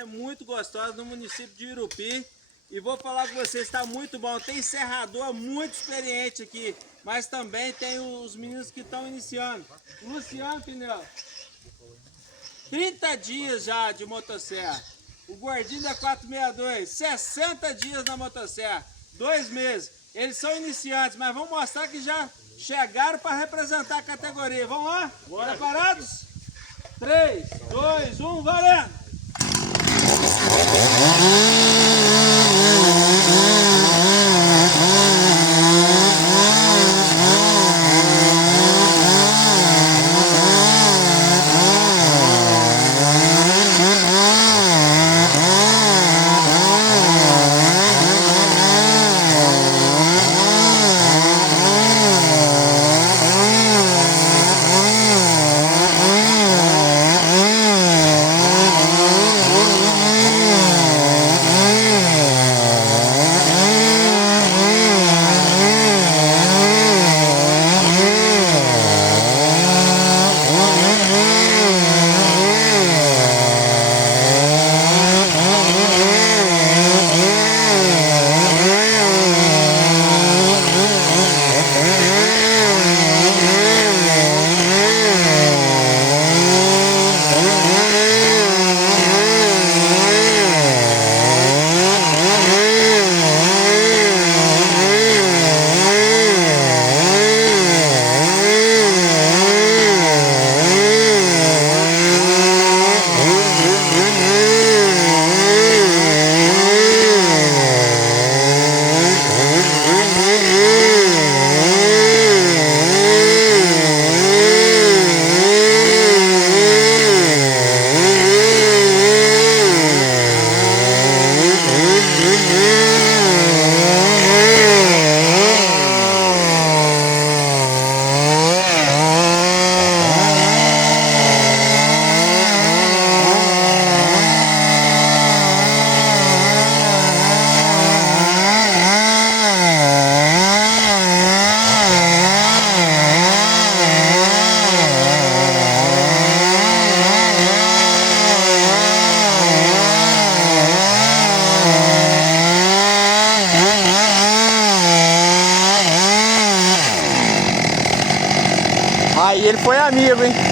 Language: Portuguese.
É muito gostosa no município de Irupi. E vou falar com vocês, está muito bom. Tem serrador muito experiente aqui, mas também tem os meninos que estão iniciando. Luciano, Pneu, 30 dias já de motosserra. O gordinho da 462, 60 dias na motosserra, 2 meses. Eles são iniciantes, mas vamos mostrar que já chegaram para representar a categoria. Vamos lá? Bora. Preparados? 3, 2, 1, valendo! Aí ele foi amigo, hein?